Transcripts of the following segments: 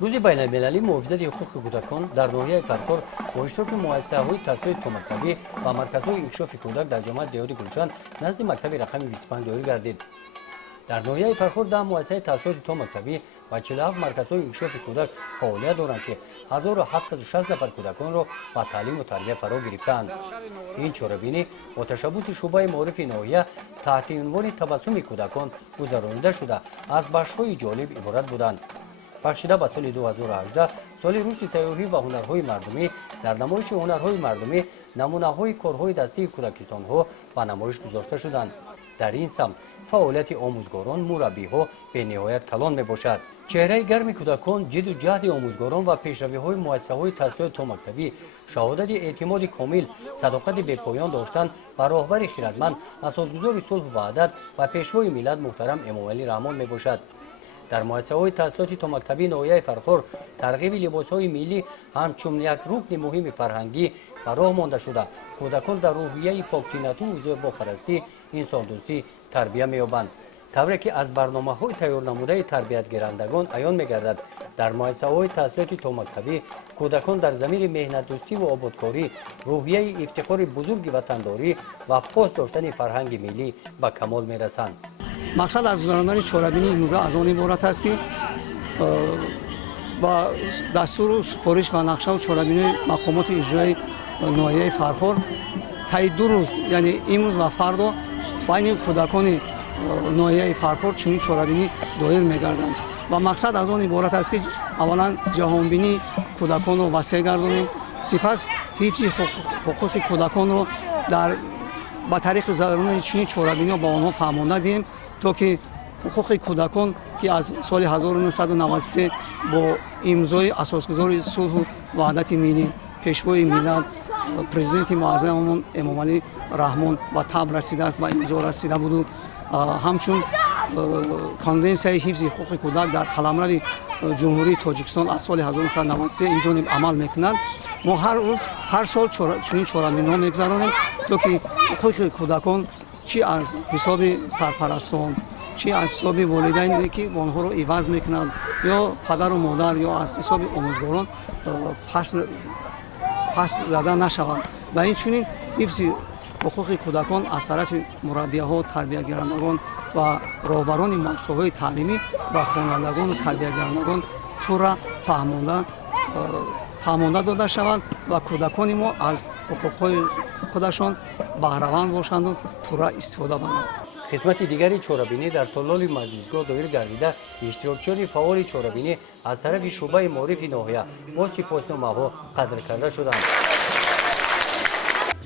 روز بین‌المللی محافظت حقوق کودکان در ناحیه فرخار با اشتراک مؤسسه‌های تحصیلی تومکتبی و مرکزهای اکشاف کودک در جامعه دهاتی گلشن نزد مکتب رقم 25 دایر گردید. در ناحیه فرخار 10 مؤسسه تحصیلی تومکتبی و 47 مرکزهای اکشاف کودک فعالیت دارند که 1760 نفر کودکان را با تعلیم و تربیت فرا گرفتند. این چاره‌بینی با تشبث شعبه معارف ناحیه تحت عنوان تبسم کودکان گذرانیده شده از بخش‌های جالب عبارت بودند. بخشیده به سال 2018 سال رشد سیاحی و هنرهای مردمی در نمایش هنرهای مردمی نمونه‌های کارهای دستی کودکستان‌ها به نمایش گذاشته شدند. در این سمت فعالیت آموزگاران مربی‌ها به نهایت کلان میباشد. چهره گرم کودکان جد و جهد آموزگاران و پیشروی‌های مؤسسه‌های تحصیلی تومکتبی شهادت اعتماد کامل صداقت بی‌پایان داشتن و راهبر خردمند اساسگذار صلح و وحدت و پیشوای ملت محترم امام علی رحمان میباشد. در مؤسسه‌های تحصیلاتی تومکتبی ناحیه فرخار ترغیب لباس‌های ملی همچون یک رکن مهم فرهنگی و راه مانده شده کودکان در روحیه پاک‌طینتی و زیباپرستی انسان دوستی تربیت می‌یابند. طوری که از برنامه‌های تیار نموده تربیت گیرندگان عیان می‌گردد در مؤسسه‌های تحصیلاتی تومکتبی کودکان در ضمیر مهنت دوستی و آبادکاری روحیه افتخار بزرگ وطنداری و پاس داشتن فرهنگ ملی به کمال می‌رسند. مقصد از گذراندن چهاره‌بینی امروزه از آن عبارت است که با دستور و سپارش و نقشه و چهاره‌بینی مقامات اجرایی ناحیه فرخار تا 2 روز یعنی امروز و فردا بین کودکان ناحیه فرخار چنین چهاره‌بینی دایر می‌گردند و مقصد از آن عبارت است که اولا جهانبینی کودکان را وسیع گردانیم، سپس حفظ حقوق کودکان را در با طریق گذراندن چنین چهاره‌بینی با آنها فهمانده دهیم تا که حقوق کودکان که از سال 1993 با امضای اساسگذار صلح و وحدت ملی پیشوای ملت پرزیدنت معظم امام علی رحمان و تاب رسیده است، با امضا رسیده بود و همچون کنوانسیون حفظ حقوق کودک در قلمرو جمهوری تاجیکستان از سال 1993 این جانب عمل میکنند. ما هر سال چنین چهاره‌بینی‌ها میگذرانیم تا که حقوق کودکان چی از حساب سرپرستان چی از حساب والدین که آنها را عوض میکنند یا پدر و مادر یا از حساب آموزگاران پس زده نشوند و این چنین حفظ حقوق کودکان از طرف مربی‌ها، تربیت‌گیرندگان و راهبران مؤسسه‌های تعلیمی و خوانندگان و تربیت‌گیرندگان تو را فهمانده داده شوند و کودکان ما از حقوق‌های خودشان بهره‌مند باشند و پورا استفاده کنند. قسمت دیگری چهاره‌بینی در تالار مجلسگاه دایر گردیده اشتراکچیان فعال چهاره‌بینی از طرف شعبه معارف ناحیه با سپاسنامه‌ها قدر کرده شدند.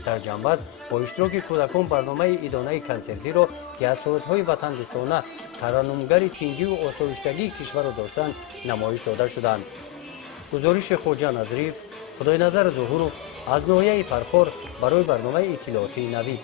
در جنبش با اشتراک کودکان برنامه ادانه کنسرتی را که از سرودهای وطن دوستانه ترنمگر تنگی و آسایشگی کشور را داشتند نمایش داده شدند. گزارش خواجه نظریف خدای نظر ظهورов از ناحیه فرخار برای برنامه اطلاعاتی نوید.